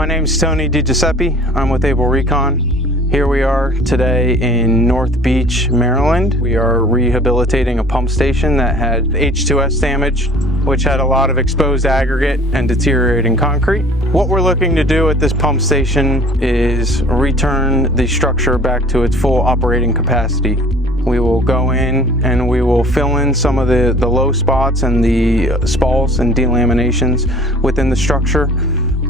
My name's Tony DiGiuseppe. I'm with Abel Recon. Here we are today in North Beach, Maryland. We are rehabilitating a pump station that had H2S damage, which had a lot of exposed aggregate and deteriorating concrete. What we're looking to do at this pump station is return the structure back to its full operating capacity. We will go in and we will fill in some of the low spots and the spalls and delaminations within the structure.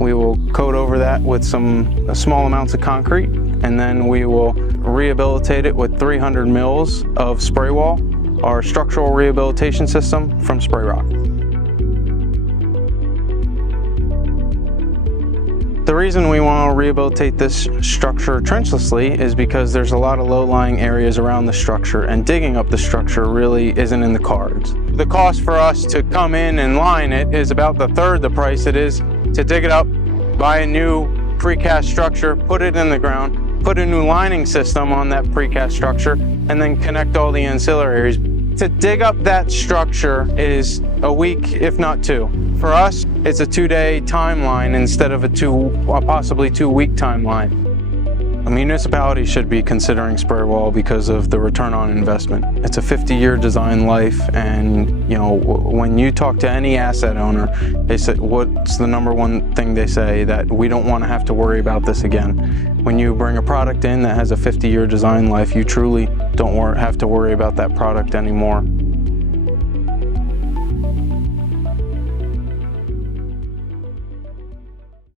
We will coat over that with some small amounts of concrete, and then we will rehabilitate it with 300 mils of SprayWall, our structural rehabilitation system from Sprayroq. The reason we want to rehabilitate this structure trenchlessly is because there's a lot of low-lying areas around the structure, and digging up the structure really isn't in the cards. The cost for us to come in and line it is about the third the price it is to dig it up, buy a new precast structure, put it in the ground, put a new lining system on that precast structure, and then connect all the ancillaries. To dig up that structure is a week, if not two. For us, it's a 2-day timeline instead of a possibly 2-week timeline. A municipality should be considering SprayWall because of the return on investment. It's a 50-year design life, and when you talk to any asset owner, they say, what's the number one thing they say? That we don't want to have to worry about this again. When you bring a product in that has a 50-year design life, you truly don't have to worry about that product anymore.